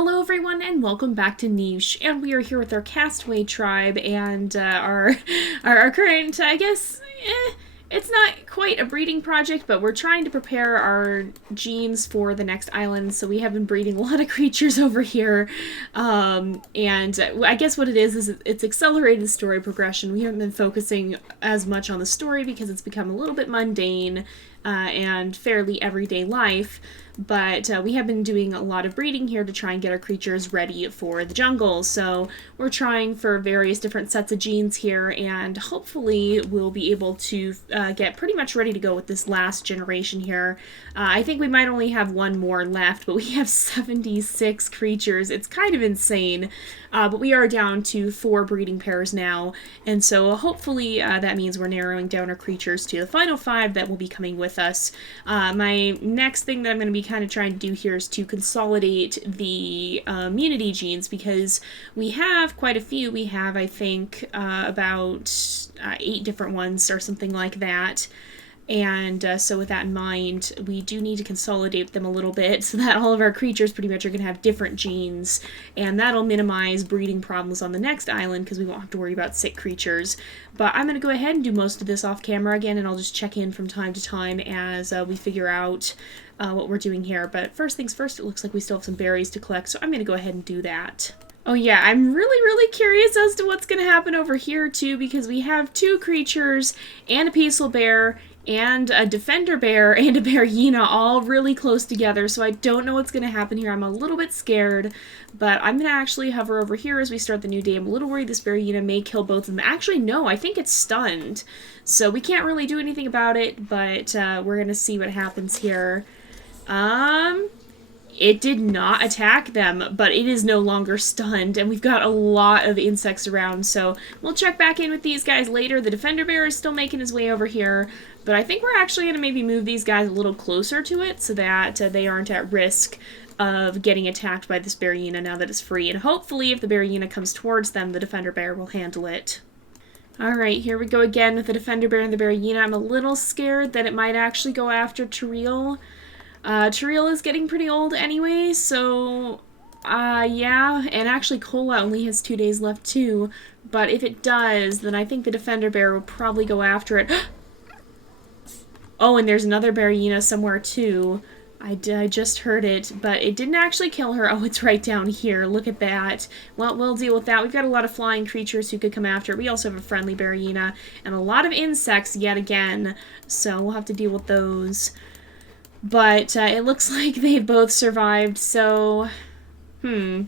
Hello everyone and welcome back to Niche, and we are here with our Castaway tribe and our current, I guess, it's not quite a breeding project, but we're trying to prepare our genes for the next island, so we have been breeding a lot of creatures over here, and I guess what it is it's accelerated story progression. We haven't been focusing as much on the story because it's become a little bit mundane and fairly everyday life. But we have been doing a lot of breeding here to try and get our creatures ready for the jungle. So we're trying for various different sets of genes here, and hopefully we'll be able to get pretty much ready to go with this last generation here. I think we might only have one more left, but we have 76 creatures. It's kind of insane. But we are down to 4 breeding pairs now, and so hopefully that means we're narrowing down our creatures to the final 5 that will be coming with us. My next thing that I'm going to be kind of trying to do here is to consolidate the immunity genes, because we have quite a few. We have, I think, about 8 different ones or something like that. And so with that in mind, we do need to consolidate them a little bit so that all of our creatures pretty much are going to have different genes, and that'll minimize breeding problems on the next island because we won't have to worry about sick creatures. But I'm going to go ahead and do most of this off camera again, and I'll just check in from time to time as we figure out what we're doing here. But first things first, it looks like we still have some berries to collect, so I'm going to go ahead and do that. Oh yeah, I'm really curious as to what's going to happen over here too, because we have 2 creatures and a peaceful bear and a defender bear and a bear hyena all really close together, so I don't know what's going to happen here. I'm a little bit scared, but I'm going to actually hover over here as we start the new day. I'm a little worried this bear hyena may kill both of them. Actually, no, I think it's stunned, so we can't really do anything about it, but we're going to see what happens here. It did not attack them, but it is no longer stunned, and we've got a lot of insects around, so we'll check back in with these guys later. The defender bear is still making his way over here, but I think we're actually going to maybe move these guys a little closer to it so that they aren't at risk of getting attacked by this bear hyena now that it's free, and hopefully if the bear hyena comes towards them, the defender bear will handle it. Alright, here we go again with the defender bear and the bear hyena. I'm a little scared that it might actually go after Tyrell. Tyrell is getting pretty old anyway, so, yeah, and actually Cola only has 2 days left too, but if it does, then I think the defender bear will probably go after it. Oh, and there's another bear hyena somewhere too. I just heard it, but it didn't actually kill her. Oh, it's right down here. Look at that. Well, we'll deal with that. We've got a lot of flying creatures who could come after it. We also have a friendly bear hyena and a lot of insects yet again, so we'll have to deal with those. But it looks like they've both survived, so, you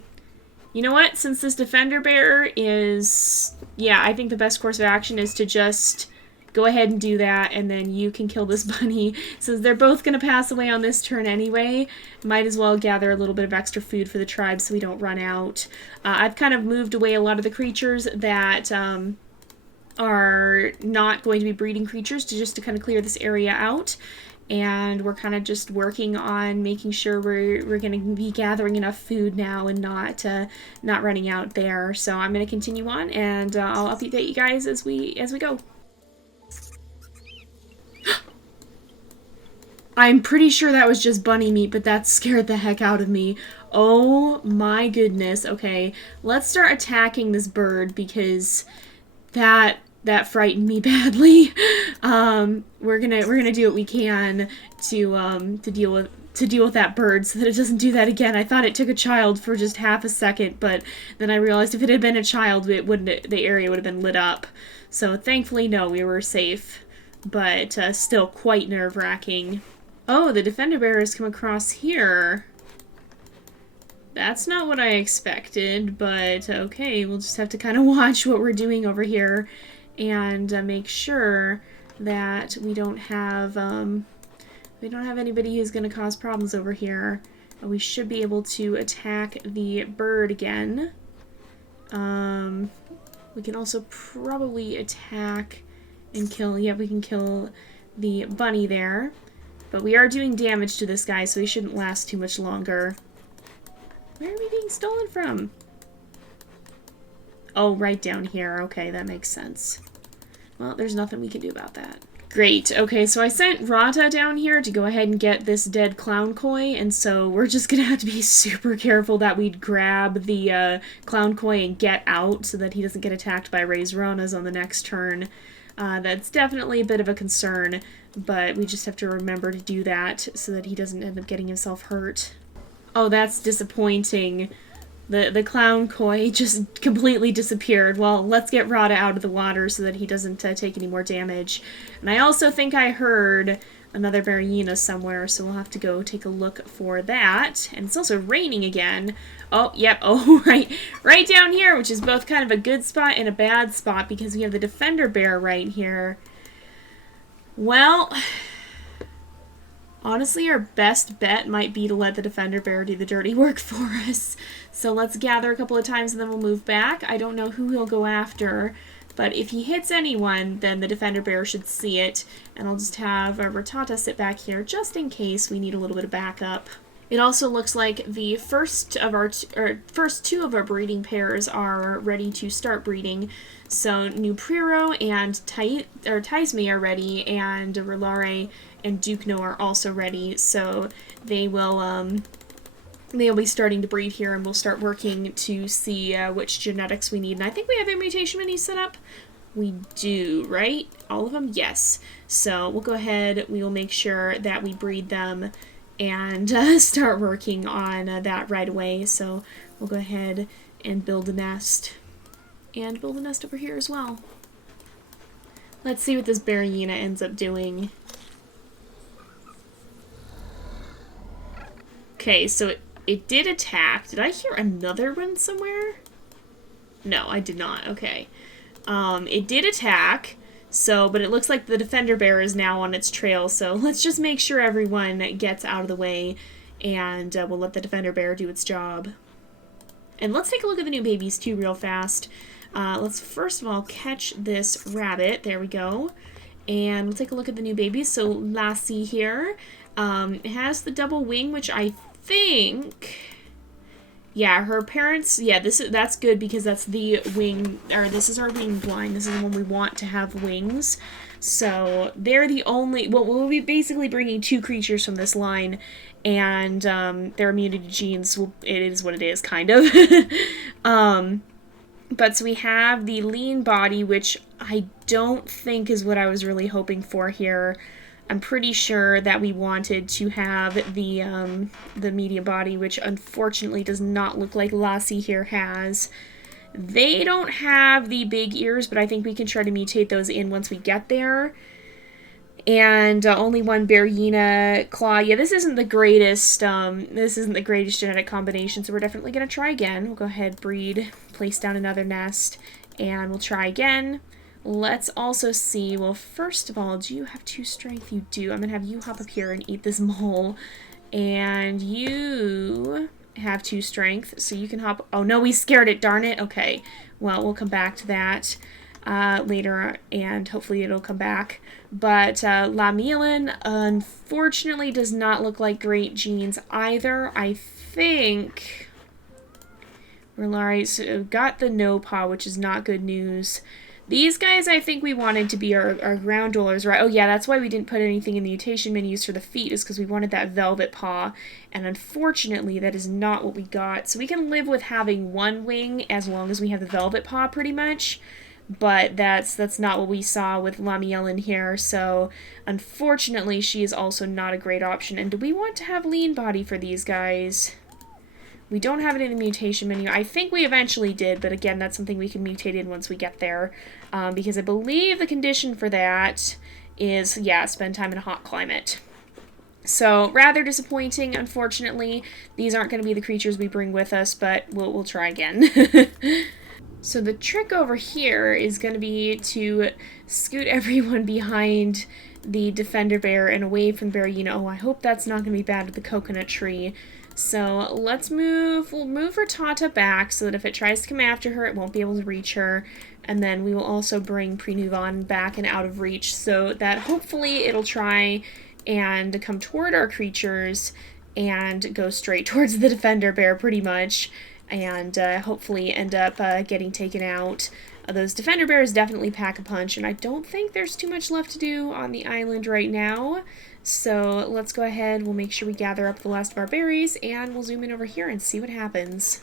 know what? Since this defender bear is, yeah, I think the best course of action is to just go ahead and do that, and then you can kill this bunny. Since they're both going to pass away on this turn anyway, might as well gather a little bit of extra food for the tribe so we don't run out. I've kind of moved away a lot of the creatures that are not going to be breeding creatures just to kind of clear this area out. And we're kind of just working on making sure we're going to be gathering enough food now and not running out there. So I'm going to continue on, and I'll update you guys as we go. I'm pretty sure that was just bunny meat, but that scared the heck out of me. Oh my goodness. Okay, let's start attacking this bird because that frightened me badly. We're gonna do what we can to deal with that bird so that it doesn't do that again. I thought it took a child for just half a second, but then I realized if it had been a child, the area would have been lit up. So thankfully, no, we were safe, but still quite nerve-wracking. Oh, the defender bear has come across here. That's not what I expected, but okay, we'll just have to kind of watch what we're doing over here and make sure that we don't have anybody who's going to cause problems over here. We should be able to attack the bird again. We can also probably attack and kill, yeah, we can kill the bunny there. But we are doing damage to this guy, so he shouldn't last too much longer. Where are we being stolen from? Oh, right down here. Okay, that makes sense. Well, there's nothing we can do about that. Great. Okay, so I sent Rata down here to go ahead and get this dead clown koi, and so we're just gonna have to be super careful that we grab the clown koi and get out so that he doesn't get attacked by raised ranas on the next turn. That's definitely a bit of a concern, but we just have to remember to do that so that he doesn't end up getting himself hurt. Oh, that's disappointing. The clown koi just completely disappeared. Well, let's get Rada out of the water so that he doesn't take any more damage. And I also think I heard another Barrina somewhere, so we'll have to go take a look for that. And it's also raining again. Oh, yep, oh, right down here, which is both kind of a good spot and a bad spot because we have the Defender Bear right here. Well, honestly, our best bet might be to let the Defender Bear do the dirty work for us. So let's gather a couple of times and then we'll move back. I don't know who he'll go after, but if he hits anyone, then the Defender Bear should see it. And I'll just have Rattata sit back here just in case we need a little bit of backup. It also looks like the first two of our breeding pairs are ready to start breeding. So Nupriro and Taisme are ready, and Relare and Dukno are also ready. So they'll be starting to breed here, and we'll start working to see which genetics we need. And I think we have their mutation menus set up. We do, right? All of them? Yes. So we'll go ahead, we will make sure that we breed them and start working on that right away. So we'll go ahead and build a nest. And build a nest over here as well. Let's see what this Barrina ends up doing. Okay, so it did attack. Did I hear another one somewhere? No, I did not. Okay. It did attack. But it looks like the Defender Bear is now on its trail, so let's just make sure everyone gets out of the way, and we'll let the Defender Bear do its job. And let's take a look at the new babies, too, real fast. Let's first of all catch this rabbit. There we go. And we'll take a look at the new babies. So Lassie here has the double wing, which I think... Yeah, her parents, yeah, that's good because that's the wing, or this is our wing blind. This is the one we want to have wings. So they're the only, well, we'll be basically bringing two creatures from this line, and their immunity genes, it is what it is, kind of. But so we have the lean body, which I don't think is what I was really hoping for here. I'm pretty sure that we wanted to have the medium body, which unfortunately does not look like Lassie here has. They don't have the big ears, but I think we can try to mutate those in once we get there. And only one Barrina claw. Yeah, this isn't the greatest. This isn't the greatest genetic combination, so we're definitely gonna try again. We'll go ahead, breed, place down another nest, and we'll try again. Let's also see, well, first of all, do you have 2 strength? You do. I'm going to have you hop up here and eat this mole. And you have 2 strength, so you can hop... Oh, no, we scared it, darn it. Okay, well, we'll come back to that later, and hopefully it'll come back. But La Mielin, unfortunately, does not look like great genes either. I think... Relari's got the no paw, which is not good news. These guys, I think we wanted to be our ground dwellers, right? Oh, yeah, that's why we didn't put anything in the mutation menus for the feet, is because we wanted that velvet paw, and unfortunately, that is not what we got. So we can live with having 1 wing as long as we have the velvet paw, pretty much, but that's not what we saw with La Mielin here, so unfortunately, she is also not a great option. And do we want to have lean body for these guys? We don't have it in the mutation menu. I think we eventually did, but again, that's something we can mutate in once we get there. Because I believe the condition for that is, yeah, spend time in a hot climate. So, rather disappointing, unfortunately. These aren't going to be the creatures we bring with us, but we'll try again. So the trick over here is going to be to scoot everyone behind the Defender Bear and away from Barrina. Oh, I hope that's not going to be bad with the coconut tree. So we'll move Rattata back so that if it tries to come after her, it won't be able to reach her. And then we will also bring Prenuvan back and out of reach so that hopefully it'll try and come toward our creatures and go straight towards the Defender Bear pretty much. And hopefully end up getting taken out. Those defender bears definitely pack a punch, and I don't think there's too much left to do on the island right now. So let's go ahead, we'll make sure we gather up the last of our berries, and we'll zoom in over here and see what happens.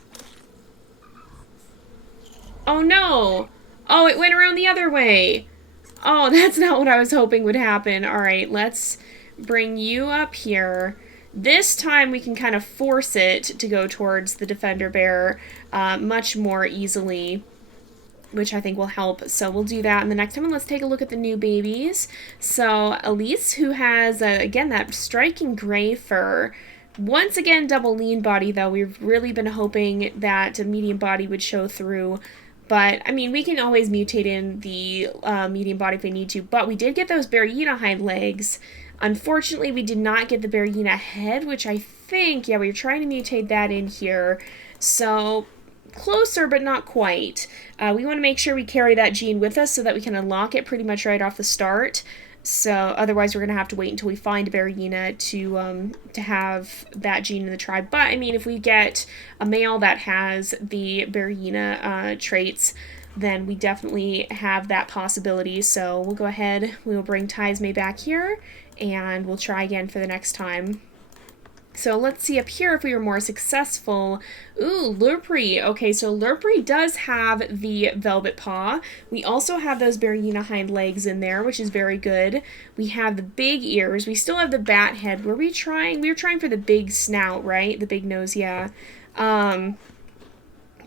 Oh no! Oh, it went around the other way! Oh, that's not what I was hoping would happen. Alright, let's bring you up here. This time we can kind of force it to go towards the defender bear much more easily, which I think will help. So we'll do that. And the next time, let's take a look at the new babies. So Elise, who has, again, that striking gray fur. Once again, double lean body, though. We've really been hoping that a medium body would show through. But, I mean, we can always mutate in the medium body if we need to. But we did get those Berryina hind legs. Unfortunately, we did not get the Berryina head, which I think, yeah, we were trying to mutate that in here. So closer, but not quite. We want to make sure we carry that gene with us so that we can unlock it pretty much right off the start. So otherwise, we're going to have to wait until we find Berryina to have that gene in the tribe. But, I mean, if we get a male that has the Berryina traits, then we definitely have that possibility. So we'll go ahead, we will bring Tysme back here, and we'll try again for the next time. So let's see up here if we were more successful. Ooh, Lurpre. Okay, so Lurpre does have the velvet paw. We also have those Berryina hind legs in there, which is very good. We have the big ears. We still have the bat head. Were we trying? We were trying for the big snout, right? The big nose, yeah.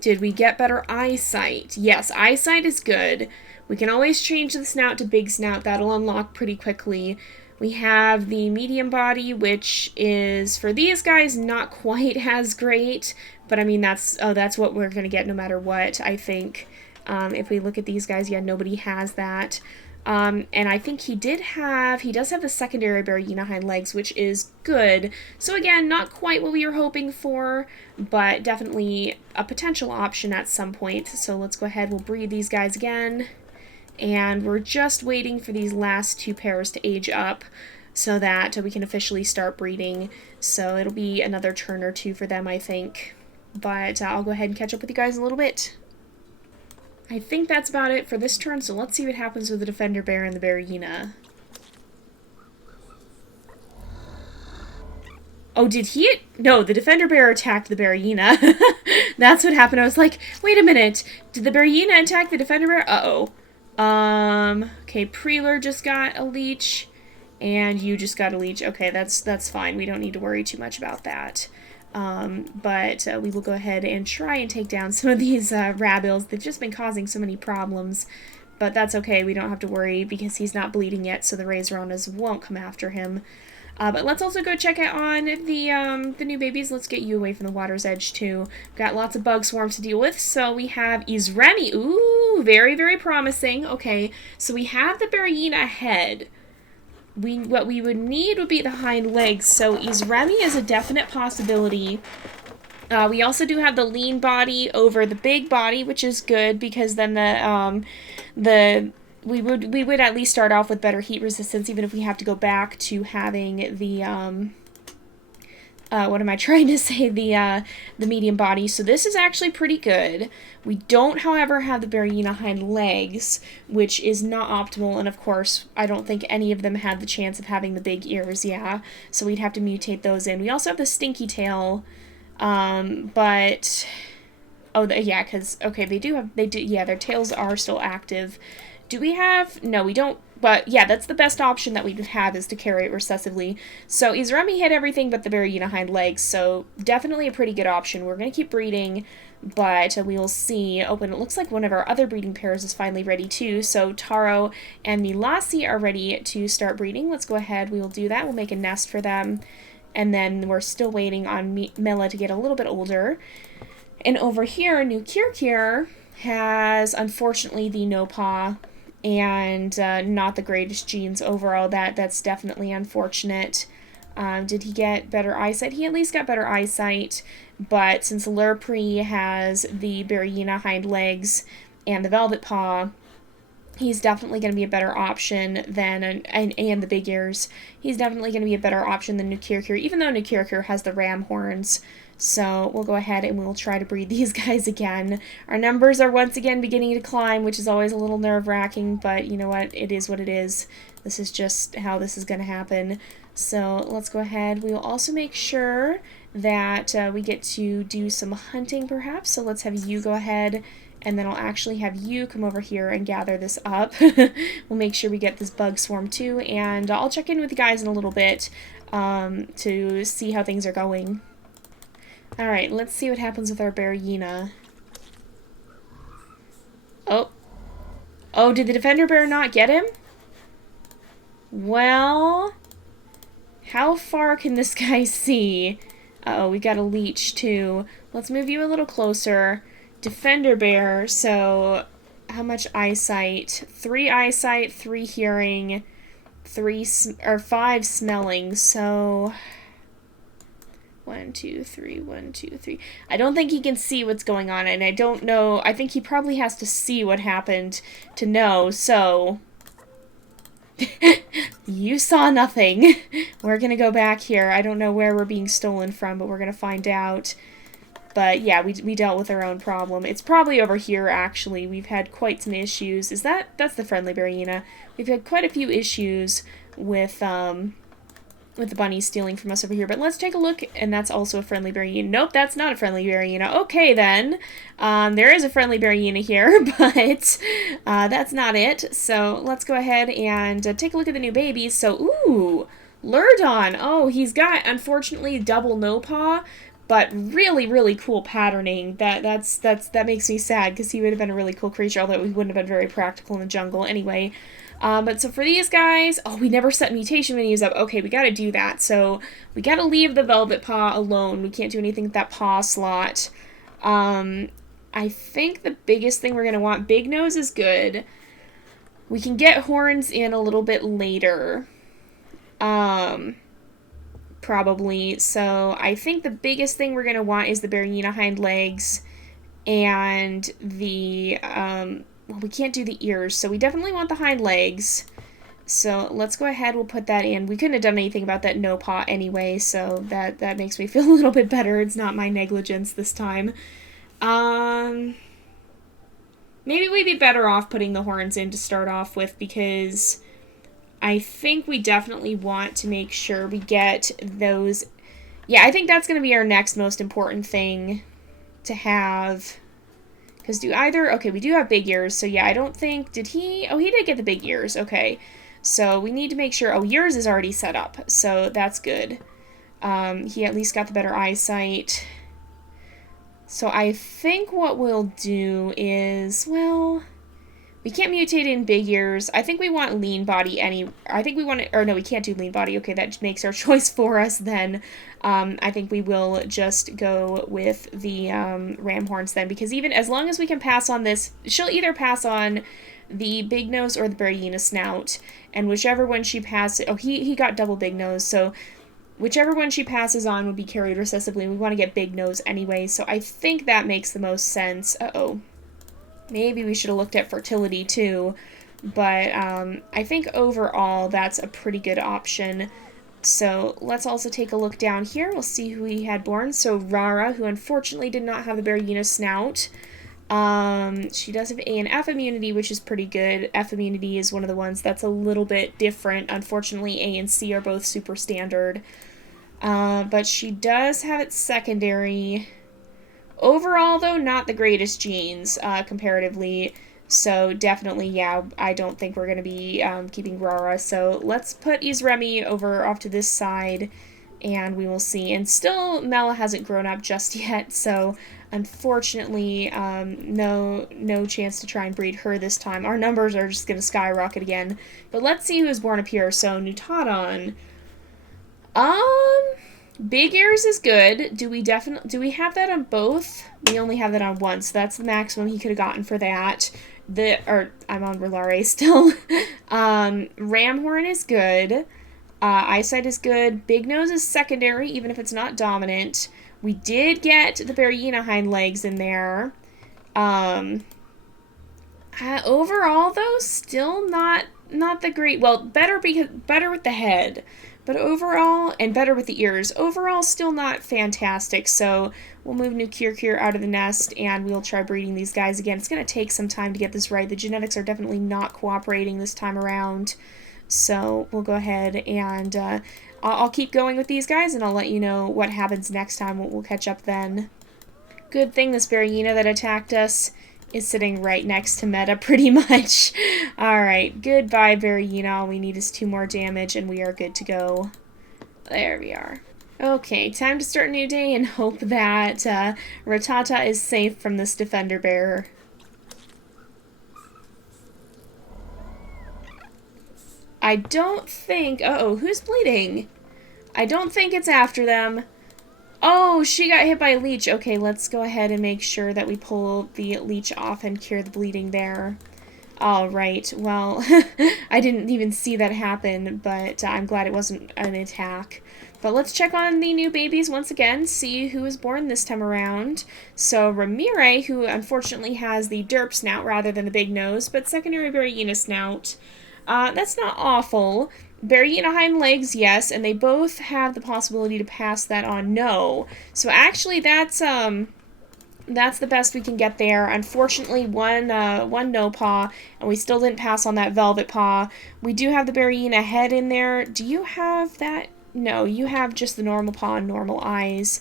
Did we get better eyesight? Yes, eyesight is good. We can always change the snout to big snout. That'll unlock pretty quickly. We have the medium body, which is, for these guys, not quite as great. But, I mean, that's what we're going to get no matter what, I think. If we look at these guys, yeah, nobody has that. And I think he does have the secondary Berryina hind legs, which is good. So, again, not quite what we were hoping for, but definitely a potential option at some point. So, let's go ahead. We'll breed these guys again. And we're just waiting for these last two pairs to age up so that we can officially start breeding. So it'll be another turn or two for them, I think. But I'll go ahead and catch up with you guys in a little bit. I think that's about it for this turn, so let's see what happens with the defender bear and the Berryina. Oh, did he? No, the defender bear attacked the Berryina. That's what happened. I was like, wait a minute. Did the Berryina attack the defender bear? Uh-oh. Okay, Preler just got a leech, and you just got a leech. Okay, that's fine. We don't need to worry too much about that. But we will go ahead and try and take down some of these Rabils. They've just been causing so many problems, but that's okay. We don't have to worry because he's not bleeding yet, so the Razoranas won't come after him. But let's also go check out on the new babies. Let's get you away from the water's edge, too. We've got lots of bug swarms to deal with. So we have Izremi. Ooh, very, very promising. Okay, so we have the Berryina head. What we would need would be the hind legs. So Izremi is a definite possibility. We also do have the lean body over the big body, which is good because then we would at least start off with better heat resistance, even if we have to go back to having the what am I trying to say? The medium body. So this is actually pretty good. We don't, however, have the Berryina hind legs, which is not optimal. And of course, I don't think any of them had the chance of having the big ears. Yeah, so we'd have to mutate those in. We also have the stinky tail, but yeah, because okay, yeah, their tails are still active. Do we have? No, we don't. But yeah, that's the best option that we would have is to carry it recessively. So Izremi hit everything but the Berryina hind legs, so definitely a pretty good option. We're going to keep breeding, but we will see. Oh, and it looks like one of our other breeding pairs is finally ready too. So Taro and Milasi are ready to start breeding. Let's go ahead. We will do that. We'll make a nest for them. And then we're still waiting on Mela to get a little bit older. And over here, New Kirkir has, unfortunately, the no paw and not the greatest genes overall. That's definitely unfortunate. Did he get better eyesight? He at least got better eyesight, but since Lurpre has the Berryina hind legs and the velvet paw, he's definitely going to be a better option than, and the big ears, he's definitely going to be a better option than New Kirkir, even though New Kirkir has the ram horns. So we'll go ahead and we'll try to breed these guys again. Our numbers are once again beginning to climb, which is always a little nerve-wracking, but you know what? It is what it is. This is just how this is going to happen. So let's go ahead. We will also make sure that we get to do some hunting perhaps. So let's have you go ahead, and then I'll actually have you come over here and gather this up. We'll make sure we get this bug swarm too, and I'll check in with you guys in a little bit to see how things are going. Alright, let's see what happens with our Bearina. Oh. Oh, did the Defender Bear not get him? Well, how far can this guy see? Uh-oh, we got a leech too. Let's move you a little closer. Defender Bear, so how much eyesight? 3 eyesight, 3 hearing, 5 smelling, so 1, 2, 3, 1, 2, 3. I don't think he can see what's going on, and I don't know. I think he probably has to see what happened to know, so you saw nothing. We're gonna go back here. I don't know where we're being stolen from, but we're gonna find out. But yeah, we dealt with our own problem. It's probably over here, actually. We've had quite some issues. That's the friendly Bearina. We've had quite a few issues with the bunnies stealing from us over here. But let's take a look, and that's also a friendly Bearina. Nope, that's not a friendly Bearina. Okay, then. There is a friendly Bearina here, but that's not it. So let's go ahead and take a look at the new babies. So, ooh, Lurdon. Oh, he's got, unfortunately, double no paw, but really, really cool patterning. That makes me sad, because he would have been a really cool creature, although he wouldn't have been very practical in the jungle anyway. But so for these guys, oh, we never set mutation menus up. Okay, we gotta do that. So we gotta leave the Velvet Paw alone. We can't do anything with that paw slot. I think the biggest thing we're gonna want, Big Nose is good. We can get horns in a little bit later. Probably. So I think the biggest thing we're gonna want is the Bearina hind legs and the, well, we can't do the ears, so we definitely want the hind legs. So let's go ahead, we'll put that in. We couldn't have done anything about that no paw anyway, so that makes me feel a little bit better. It's not my negligence this time. Maybe we'd be better off putting the horns in to start off with, because I think we definitely want to make sure we get those. Yeah, I think that's going to be our next most important thing to have. Because okay, we do have big ears, so yeah, I don't think, oh, he did get the big ears, okay. So we need to make sure, oh, yours is already set up, so that's good. He at least got the better eyesight. So I think what we'll do is, well, we can't mutate in big ears. I think we want lean body I think we want it, or no, we can't do lean body. Okay, that makes our choice for us then. I think we will just go with the ram horns then, because even as long as we can pass on this, she'll either pass on the big nose or the Bearina snout, and whichever one she passes, oh, he got double big nose, so whichever one she passes on would be carried recessively. We want to get big nose anyway, so I think that makes the most sense. Uh-oh. Maybe we should have looked at fertility too, but I think overall that's a pretty good option. So let's also take a look down here. We'll see who he had born. So Rara, who unfortunately did not have the Bearina snout. She does have A and F immunity, which is pretty good. F immunity is one of the ones that's a little bit different. Unfortunately, A and C are both super standard. But she does have its secondary. Overall, though, not the greatest genes, comparatively, so definitely, yeah, I don't think we're going to be keeping Rara, so let's put Izremi over off to this side, and we will see. And still, Mela hasn't grown up just yet, so unfortunately, no chance to try and breed her this time. Our numbers are just going to skyrocket again, but let's see who's born up here. So, Nutadon, Big ears is good. Do we have that on both? We only have that on one, so that's the maximum he could have gotten for that. I'm on Rillare still. Ramhorn is good. Eyesight is good. Big nose is secondary, even if it's not dominant. We did get the Bearina hind legs in there. Overall, though, still not the great. Well, better with the head. But overall, and better with the ears, overall still not fantastic. So we'll move Nukirkir out of the nest and we'll try breeding these guys again. It's going to take some time to get this right. The genetics are definitely not cooperating this time around. So we'll go ahead and I'll keep going with these guys and I'll let you know what happens next time. We'll catch up then. Good thing this Berryina that attacked us is sitting right next to Meta pretty much. Alright, goodbye Berryina. All we need is 2 more damage and we are good to go. There we are. Okay, time to start a new day and hope that Rattata is safe from this Defender Bear. I don't think... Uh-oh, who's bleeding? I don't think it's after them. Oh, she got hit by a leech. Okay, let's go ahead and make sure that we pull the leech off and cure the bleeding there. Alright, well, I didn't even see that happen, but I'm glad it wasn't an attack. But let's check on the new babies once again, see who was born this time around. So Ramire, who unfortunately has the derp snout rather than the big nose, but secondary Berryina snout. That's not awful. Berryina hind legs, yes, and they both have the possibility to pass that on, no. So actually, that's the best we can get there. Unfortunately, one no paw, and we still didn't pass on that velvet paw. We do have the Berryina head in there. Do you have that? No, you have just the normal paw and normal eyes.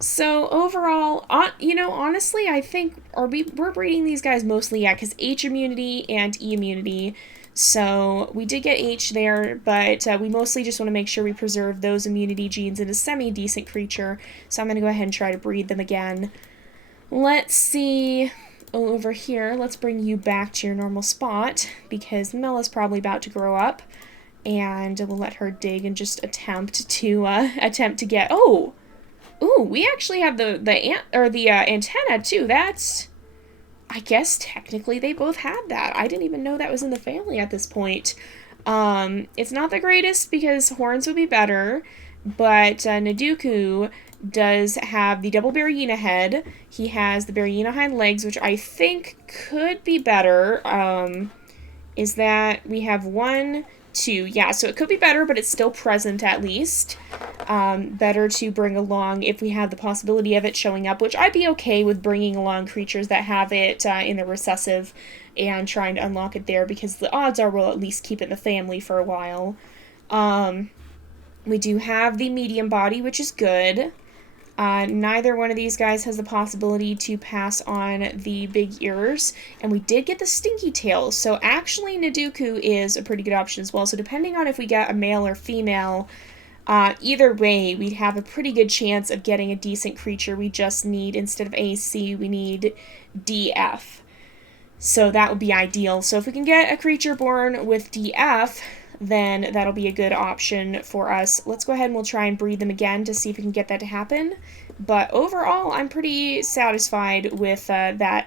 So overall, you know, honestly, I think we're breeding these guys mostly, yeah, because H immunity and E immunity. So we did get H there, but we mostly just want to make sure we preserve those immunity genes in a semi-decent creature. So I'm going to go ahead and try to breed them again. Let's see. Oh, over here, let's bring you back to your normal spot, because Mella's probably about to grow up. And we'll let her dig and just attempt to get... Oh! Ooh, we actually have the antenna, too. That's... I guess technically they both had that. I didn't even know that was in the family at this point. It's not the greatest because horns would be better, but Naduku does have the double Berryina head. He has the Berryina hind legs, which I think could be better. Is that we have 1, 2. Yeah, so it could be better, but it's still present at least. Better to bring along if we have the possibility of it showing up, which I'd be okay with bringing along creatures that have it in the recessive and trying to unlock it there, because the odds are we'll at least keep it in the family for a while. We do have the medium body, which is good. Neither one of these guys has the possibility to pass on the big ears, and we did get the stinky tail, so actually Naduku is a pretty good option as well. So depending on if we get a male or female, either way, we'd have a pretty good chance of getting a decent creature. We just need, instead of AC, we need DF. So that would be ideal. So if we can get a creature born with DF, then that'll be a good option for us. Let's go ahead and we'll try and breed them again to see if we can get that to happen. But overall, I'm pretty satisfied with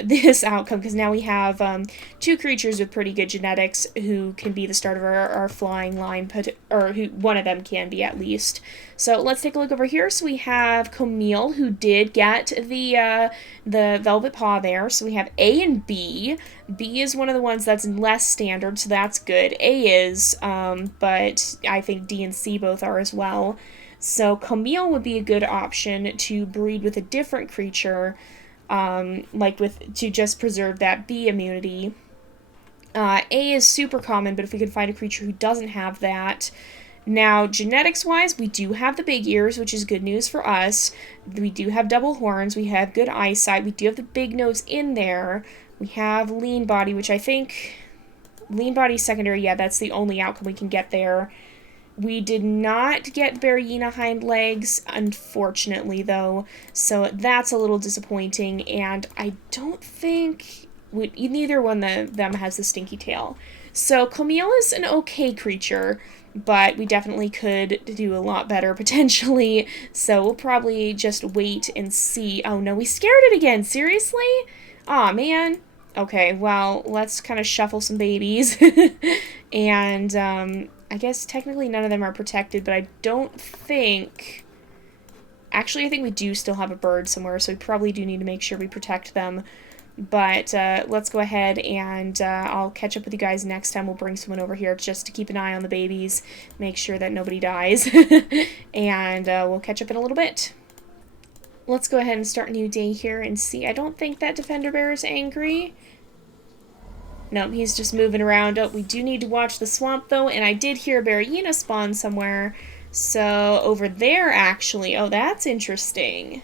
this outcome, because now we have 2 creatures with pretty good genetics who can be the start of our flying line, or who one of them can be at least. So let's take a look over here. So we have Camille, who did get the velvet paw there. So we have A and B. B is one of the ones that's less standard, so that's good. A is, but I think D and C both are as well. So Camille would be a good option to breed with a different creature, to just preserve that B immunity. A is super common, but if we could find a creature who doesn't have that. Now, genetics-wise, we do have the big ears, which is good news for us. We do have double horns. We have good eyesight. We do have the big nose in there. We have lean body, which I think... Lean body secondary, yeah, that's the only outcome we can get there. We did not get Berryina hind legs, unfortunately, though, so that's a little disappointing, and I don't think neither one of them has the stinky tail. So Camille is an okay creature, but we definitely could do a lot better, potentially, so we'll probably just wait and see. Oh no, we scared it again, seriously? Aw, man. Okay, well, let's kind of shuffle some babies, and, I guess technically none of them are protected, but I don't think... Actually, I think we do still have a bird somewhere, so we probably do need to make sure we protect them. But let's go ahead and I'll catch up with you guys next time. We'll bring someone over here just to keep an eye on the babies, make sure that nobody dies, and we'll catch up in a little bit. Let's go ahead and start a new day here and see. I don't think that Defender Bear is angry. Nope, he's just moving around. Oh, we do need to watch the swamp, though, and I did hear a Barryina spawn somewhere. So, over there, actually. Oh, that's interesting.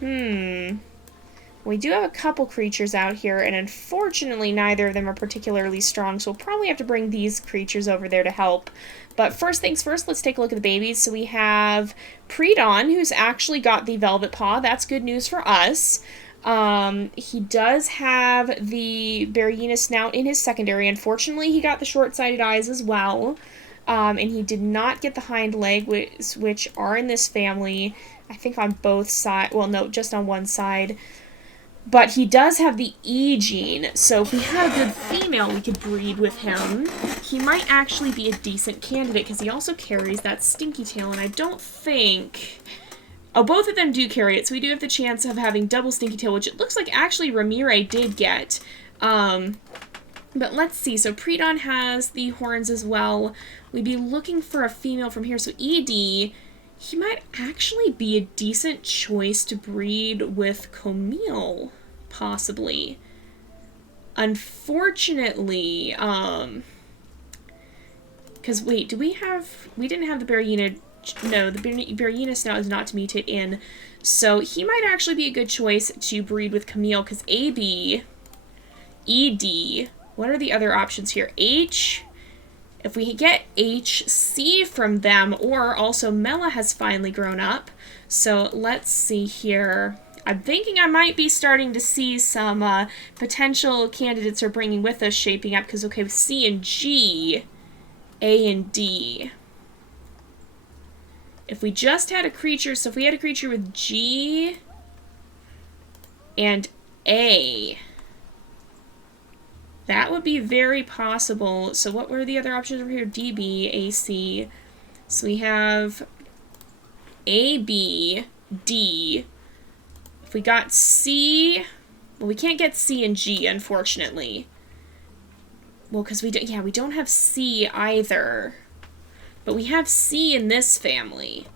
We do have a couple creatures out here, and unfortunately, neither of them are particularly strong, so we'll probably have to bring these creatures over there to help. But first things first, let's take a look at the babies. So we have Pre-Dawn, who's actually got the Velvet Paw. That's good news for us. He does have the Barryina snout in his secondary. Unfortunately, he got the short-sighted eyes as well. And he did not get the hind leg, which are in this family, I think on both sides. Well, no, just on one side. But he does have the E gene, so if we had a good female, we could breed with him. He might actually be a decent candidate, because he also carries that stinky tail, and I don't think... Oh, both of them do carry it, so we do have the chance of having double stinky tail, which it looks like actually Ramire did get. But let's see, so Pre-Dawn has the horns as well. We'd be looking for a female from here, so ED... He might actually be a decent choice to breed with Camille, possibly. Unfortunately, because wait, we didn't have the Barryina, no, the Barryina snout is not to mutate in, so he might actually be a good choice to breed with Camille, because AB, ED, what are the other options here? H... If we get HC from them, or also Mela has finally grown up. So let's see here. I'm thinking I might be starting to see some potential candidates are bringing with us shaping up. Because, okay, with C and G, A and D. If we just had a creature, so if we had a creature with G and A... That would be very possible. So what were the other options over here? DB, AC. So we have AB, D. If we got C... Well, we can't get C and G, unfortunately. Well, because we don't have C either. But we have C in this family.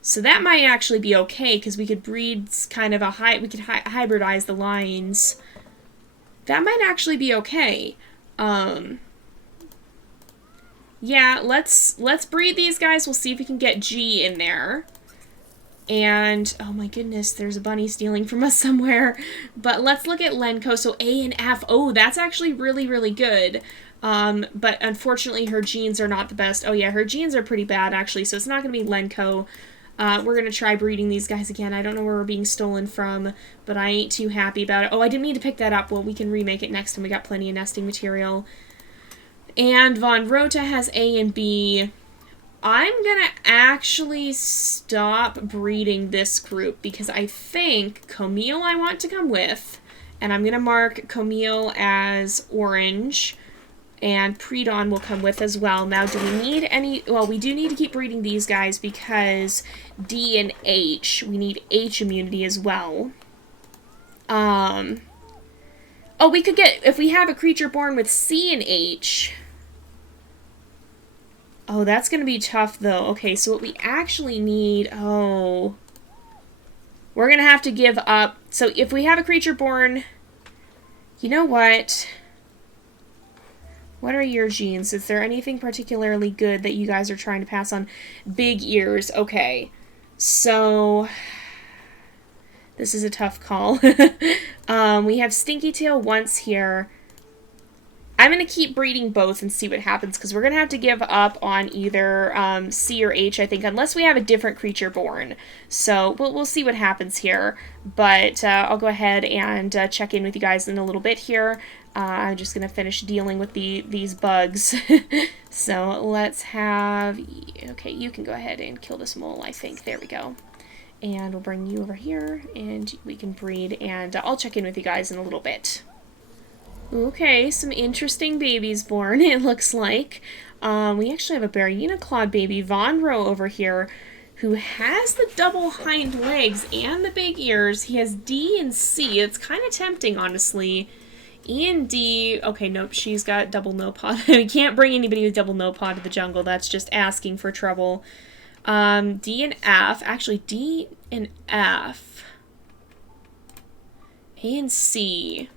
So that might actually be okay, because we could breed kind of we could hybridize the lines. That might actually be okay. Yeah, let's breed these guys. We'll see if we can get G in there. And, oh my goodness, there's a bunny stealing from us somewhere. But let's look at Lenko. So A and F. Oh, that's actually really, really good. But unfortunately, her genes are not the best. Oh yeah, her genes are pretty bad, actually. So it's not going to be Lenko. We're going to try breeding these guys again. I don't know where we're being stolen from, but I ain't too happy about it. Oh, I didn't mean to pick that up. Well, we can remake it next time. We got plenty of nesting material. And Von Rota has A and B. I'm going to actually stop breeding this group because I think Camille I want to come with. And I'm going to mark Camille as orange. And Pre-Dawn will come with as well. Now, do we need any... Well, we do need to keep breeding these guys because D and H, we need H immunity as well. Oh, we could get... If we have a creature born with C and H... Oh, that's going to be tough, though. Okay, so what we actually need... Oh... We're going to have to give up... So, if we have a creature born... You know what... What are your genes? Is there anything particularly good that you guys are trying to pass on? Big ears. Okay. So, this is a tough call. We have Stinky Tail once here. I'm going to keep breeding both and see what happens, because we're going to have to give up on either C or H, I think, unless we have a different creature born. So, we'll see what happens here. But I'll go ahead and check in with you guys in a little bit here. I'm just going to finish dealing with these bugs. So let's have... Okay, you can go ahead and kill this mole, I think. There we go. And we'll bring you over here, and we can breed, and I'll check in with you guys in a little bit. Okay, some interesting babies born, it looks like. We actually have a Barryina Clawed baby, Vonro, over here, who has the double hind legs and the big ears. He has D and C. It's kind of tempting, honestly. E and D, okay, nope, she's got double no pod. We can't bring anybody with double no pod to the jungle. That's just asking for trouble. D and F, actually D and F. A and C.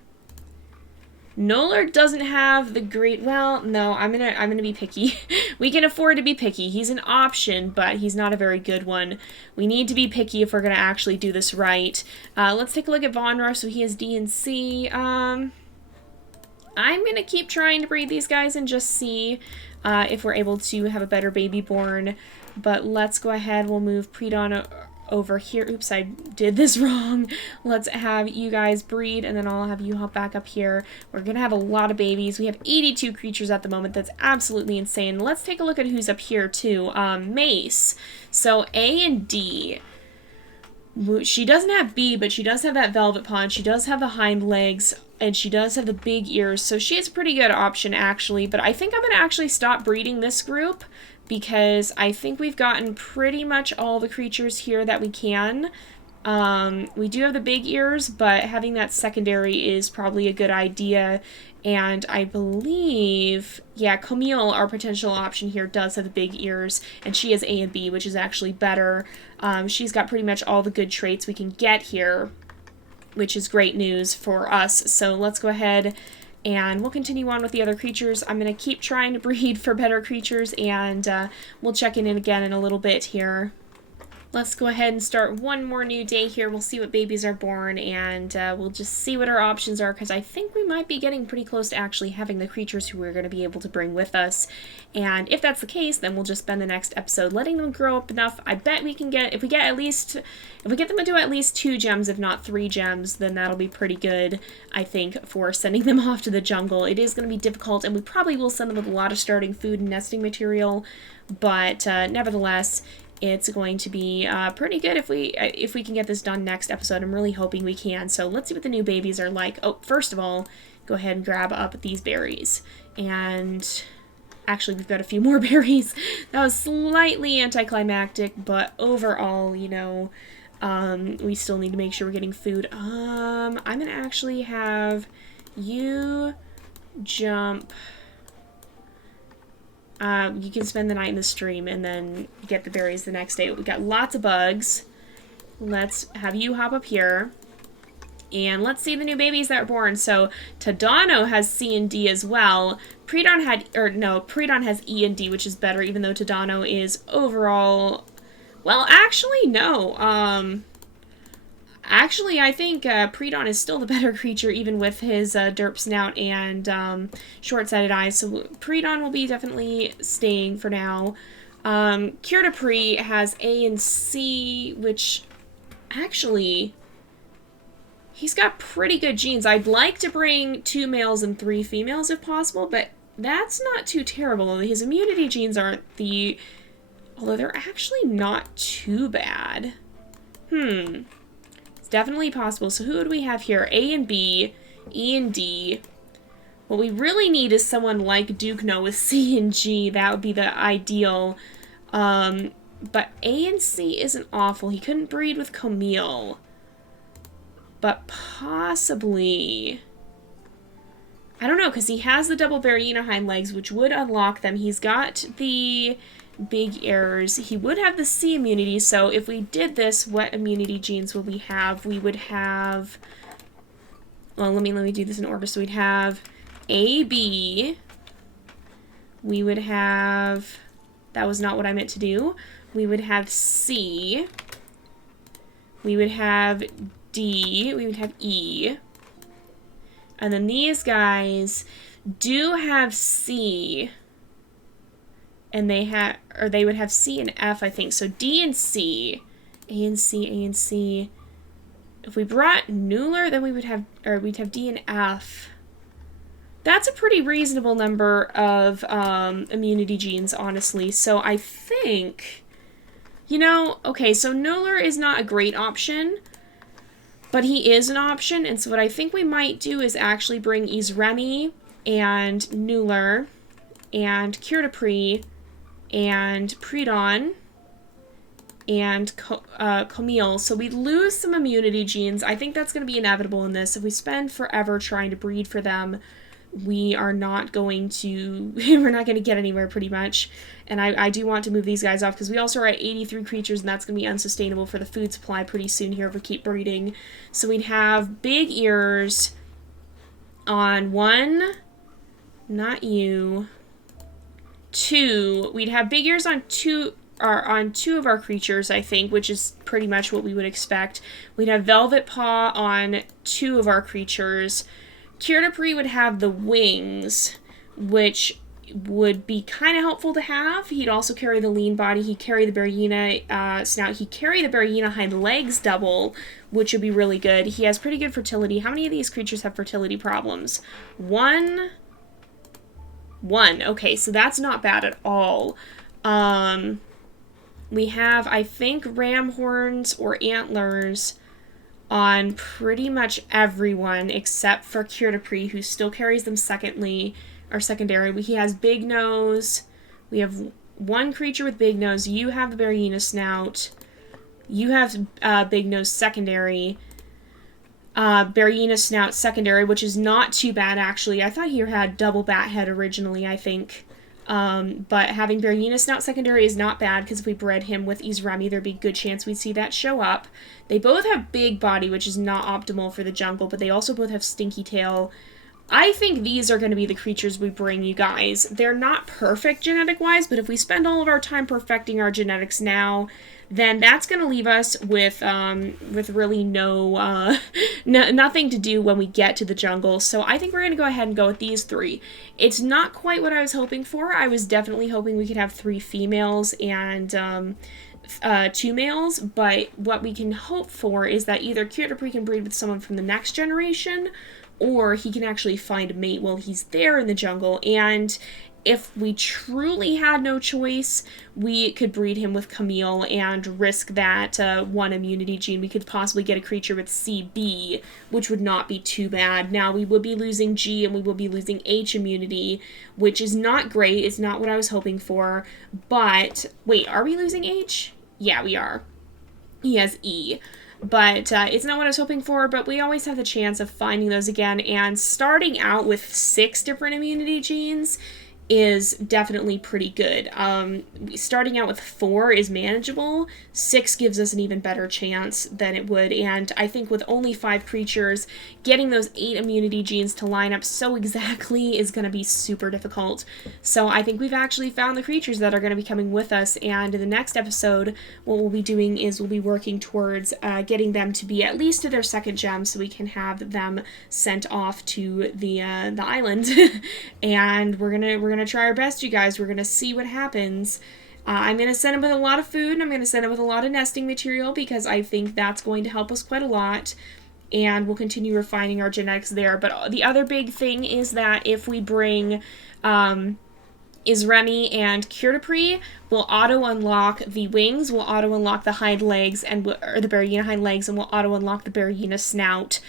Noller doesn't have the great, well, no, I'm gonna be picky. We can afford to be picky. He's an option, but he's not a very good one. We need to be picky if we're gonna actually do this right. Let's take a look at Vonra. So he has D and C. I'm gonna keep trying to breed these guys and just see if we're able to have a better baby born. But let's go ahead, we'll move Predon over here. Oops, I did this wrong. Let's have you guys breed, and then I'll have you hop back up here. We're gonna have a lot of babies. We have 82 creatures at the moment. That's absolutely insane. Let's take a look at who's up here too. Mace. So A and D. She doesn't have B, but she does have that velvet paunch. She does have the hind legs, and she does have the big ears, so she is a pretty good option, actually. But I think I'm going to actually stop breeding this group, because I think we've gotten pretty much all the creatures here that we can. We do have the big ears, but having that secondary is probably a good idea. And I believe, yeah, Camille, our potential option here, does have the big ears, and she has A and B, which is actually better. She's got pretty much all the good traits we can get here, which is great news for us. So let's go ahead and we'll continue on with the other creatures. I'm going to keep trying to breed for better creatures, and we'll check in again in a little bit here. Let's go ahead and start one more new day here. We'll see what babies are born, and we'll just see what our options are, because I think we might be getting pretty close to actually having the creatures who we're going to be able to bring with us. And if that's the case, then we'll just spend the next episode letting them grow up enough. I bet we can get, if we get them to do at least 2 gems, if not 3 gems, then that'll be pretty good, I think, for sending them off to the jungle. It is going to be difficult, and we probably will send them with a lot of starting food and nesting material, but nevertheless, it's going to be pretty good if we can get this done next episode. I'm really hoping we can. So let's see what the new babies are like. Oh, first of all, go ahead and grab up these berries. And actually, we've got a few more berries. That was slightly anticlimactic, but overall, you know, we still need to make sure we're getting food. I'm going to actually have you jump. You can spend the night in the stream and then get the berries the next day. We've got lots of bugs. Let's have you hop up here. And let's see the new babies that are born. So, Tadano has C and D as well. Predon has E and D, which is better, even though Tadano is overall... Well, actually, no. Actually, I think Predon is still the better creature, even with his derp snout and short-sighted eyes. So Predon will be definitely staying for now. Cure has A and C, which actually, he's got pretty good genes. I'd like to bring 2 males and 3 females if possible, but that's not too terrible. His immunity genes aren't the... Although they're actually not too bad. Definitely possible. So who would we have here? A and B, E and D. What we really need is someone like Dukno with C and G. That would be the ideal. But A and C isn't awful. He couldn't breed with Camille. But possibly... I don't know, because he has the double Varina hind legs, which would unlock them. He's got the... big ears. He would have the C immunity, so if we did this, what immunity genes would we have? We would have... Well, let me do this in order. So we'd have A, B. We would have... That was not what I meant to do. We would have C. We would have D. We would have E. And then these guys do have C. And they would have C and F, I think. So D and C. A and C, A and C. If we brought Nuller, then we'd have D and F. That's a pretty reasonable number of immunity genes, honestly. So I think, you know, okay, so Nuller is not a great option, but he is an option. And so what I think we might do is actually bring Izremi and Nuller and Cure and Predon and Camille. So we lose some immunity genes. I think that's going to be inevitable in this. If we spend forever trying to breed for them, we are not going to, we're not going to get anywhere pretty much. And I do want to move these guys off because we also are at 83 creatures, and that's going to be unsustainable for the food supply pretty soon here if we keep breeding. So we'd have big ears on 1, not you, 2. We'd have big ears on 2 of our creatures, I think, which is pretty much what we would expect. We'd have velvet paw on 2 of our creatures. Kirtapri would have the wings, which would be kind of helpful to have. He'd also carry the lean body. He'd carry the Berryina snout. He'd carry the Berryina hind legs double, which would be really good. He has pretty good fertility. How many of these creatures have fertility problems? 1. Okay, so that's not bad at all. We have, I think, ram horns or antlers on pretty much everyone except for Kirtapri, who still carries them secondary. He has big nose. We have 1 creature with big nose. You have the Berryina snout. You have big nose secondary. Berryina snout secondary, which is not too bad actually. I thought he had double bat head originally, I think. But having Berryina snout secondary is not bad because if we bred him with Izremi, there'd be a good chance we'd see that show up. They both have big body, which is not optimal for the jungle, but they also both have stinky tail. I think these are going to be the creatures we bring, you guys. They're not perfect genetic-wise, but if we spend all of our time perfecting our genetics now, then that's going to leave us with really nothing to do when we get to the jungle. So I think we're going to go ahead and go with these 3. It's not quite what I was hoping for. I was definitely hoping we could have 3 females and 2 males, but what we can hope for is that either Kirtapri can breed with someone from the next generation, or he can actually find a mate while he's there in the jungle. And if we truly had no choice, we could breed him with Camille and risk that 1 immunity gene. We could possibly get a creature with CB, which would not be too bad. Now, we would be losing G and we would be losing H immunity, which is not great. It's not what I was hoping for. But, wait, are we losing H? Yeah, we are. He has E. But it's not what I was hoping for, but we always have the chance of finding those again. And starting out with 6 different immunity genes is definitely pretty good. Starting out with 4 is manageable. 6 gives us an even better chance than it would, and I think with only 5 creatures, getting those 8 immunity genes to line up so exactly is going to be super difficult. So I think we've actually found the creatures that are going to be coming with us, and in the next episode, what we'll be doing is we'll be working towards getting them to be at least to their 2nd gem, so we can have them sent off to the island. And we're gonna try our best, you guys. We're gonna see what happens. I'm gonna send them with a lot of food, and I'm gonna send them with a lot of nesting material because I think that's going to help us quite a lot. And we'll continue refining our genetics there. But the other big thing is that if we bring Izremi and Kirtapri, we'll auto-unlock the wings, we'll auto-unlock the hind legs, or the Berryina hind legs, and we'll auto-unlock the Berryina snout.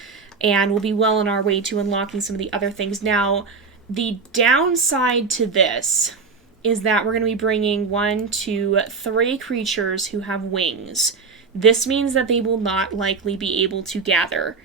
And we'll be well on our way to unlocking some of the other things. Now, the downside to this is that we're going to be bringing 1, 2, 3 creatures who have wings. This means that they will not likely be able to gather.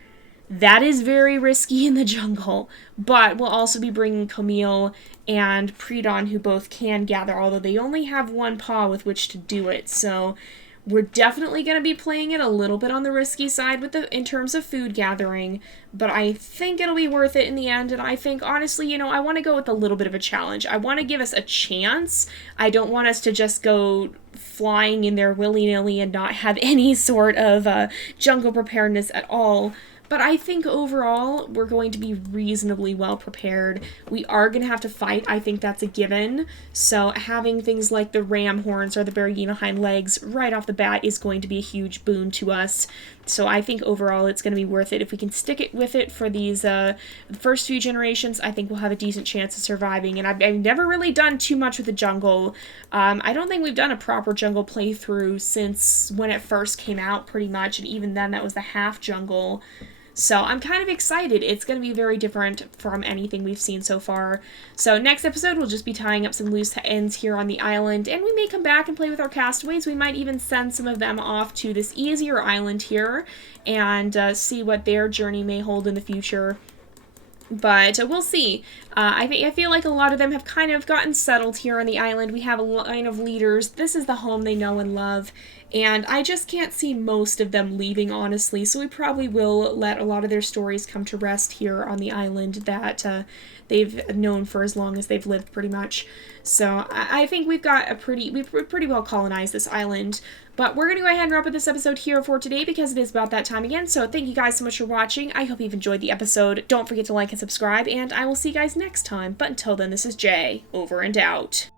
That is very risky in the jungle, but we'll also be bringing Camille and Predon, who both can gather, although they only have 1 paw with which to do it, so we're definitely going to be playing it a little bit on the risky side in terms of food gathering, but I think it'll be worth it in the end, and I think, honestly, I want to go with a little bit of a challenge. I want to give us a chance. I don't want us to just go flying in there willy-nilly and not have any sort of jungle preparedness at all. But I think overall, we're going to be reasonably well prepared. We are going to have to fight. I think that's a given. So having things like the ram horns or the Berryina hind legs right off the bat is going to be a huge boon to us. So I think overall it's going to be worth it. If we can stick it with it for these first few generations, I think we'll have a decent chance of surviving. And I've never really done too much with the jungle. I don't think we've done a proper jungle playthrough since when it first came out, pretty much. And even then, that was the half jungle. So I'm kind of excited. It's going to be very different from anything we've seen so far. So next episode, we'll just be tying up some loose ends here on the island, and we may come back and play with our castaways. We might even send some of them off to this easier island here and see what their journey may hold in the future. But we'll see. I feel like a lot of them have kind of gotten settled here on the island. We have a line of leaders. This is the home they know and love. And I just can't see most of them leaving, honestly. So we probably will let a lot of their stories come to rest here on the island that they've known for as long as they've lived, pretty much. So I think we've pretty well colonized this island. But we're going to go ahead and wrap up this episode here for today because it is about that time again. So thank you guys so much for watching. I hope you've enjoyed the episode. Don't forget to like and subscribe, and I will see you guys next time. But until then, this is Jay, over and out.